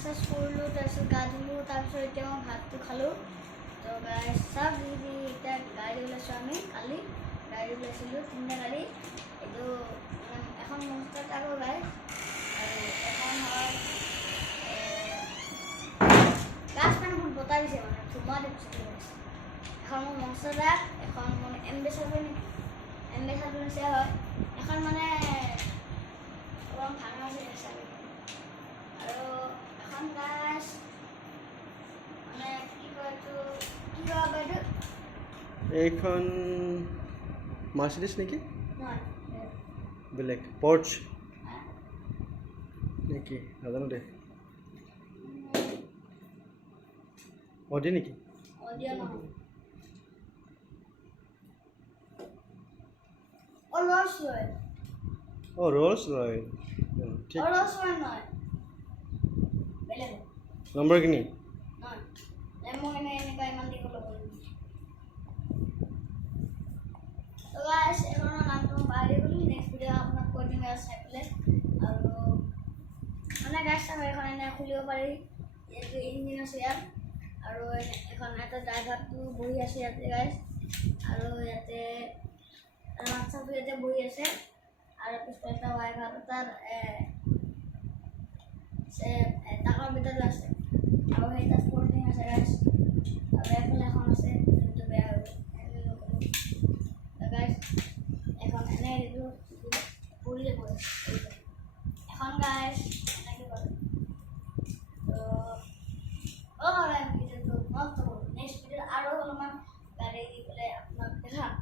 চাছ কৰিলোঁ, তাৰপিছত গা ধুলোঁ, তাৰপিছত এতিয়া মই ভাতটো খালোঁ। তো গাইজ চব দি এতিয়া গাড়ী ওলাইছোঁ আমি। কালি গাড়ী ওলাইছিলোঁ 3টা গাড়ী। এইটো মানে এখন মনষ্টাৰ ট্ৰাকো গাইজ, আৰু এখন হয় গাছ মানে বহুত বতাহ দিছে, মানে ধুমুহা দিছে। এখন মোৰ মনষ্টাৰ ট্ৰাক, এখন মোৰ এম্বেচাডৰ নেকি, এম্বেচাডৰ নিচিনা হয়। এখন মানে অলপ ভাঙা আছে আৰু এখন গাছ মানে কি কয় এইটো, কি কয় বাইদেউ? এইখন মাৰ্চিডিজ নেকি? নহয় বেলেগ পৰ্চ নেকি, নাজানো দে। অডি নেকি? অডিঅ' নহয়, ৰ'লছ ৰয়। অঁ ৰ'লছ ৰয়, ঠিক। ৰ'লছ ৰয় নহয়, বেলেগ নম্বৰ কিনি নহয়। মই এনেকুৱা ইমান দিব ল'ব গাইজ, এইখনৰ নামটো মই পাহৰি গ'লো। নেক্সট ভিডিঅ' আপোনাক কৈ দিম চাই পেলাই। আৰু মানে গাইজ চাব, এইখন এনে খুলিব পাৰি, এইটো ইঞ্জিন আছে ইয়াত, আৰু এখন এটা ড্ৰাইভাৰটো বহি আছে ইয়াতে গাইজ, আৰু ইয়াতে বাচ্চাটো ইয়াতে বহি আছে, আৰু পিছফালে এটা ৱাইফাৰ তাৰ টাকাৰ ভিতৰত আছে, আৰু সেইটা স্পৰ্টিং আছে গাইজ, আৰু এইফালে এখন আছে যোনটো বেয়া হৈ গ'ল। গাইজ এখন এনে এইটো পৰি যাব এখন গাইজ এনেকৈ কৰে। তো ভিডিঅ'টো মস্ত কৰোঁ, নেক্সট ভিডিঅ'ত আৰু অলপমান গাড়ী দি পেলাই আপোনাক দেখাম।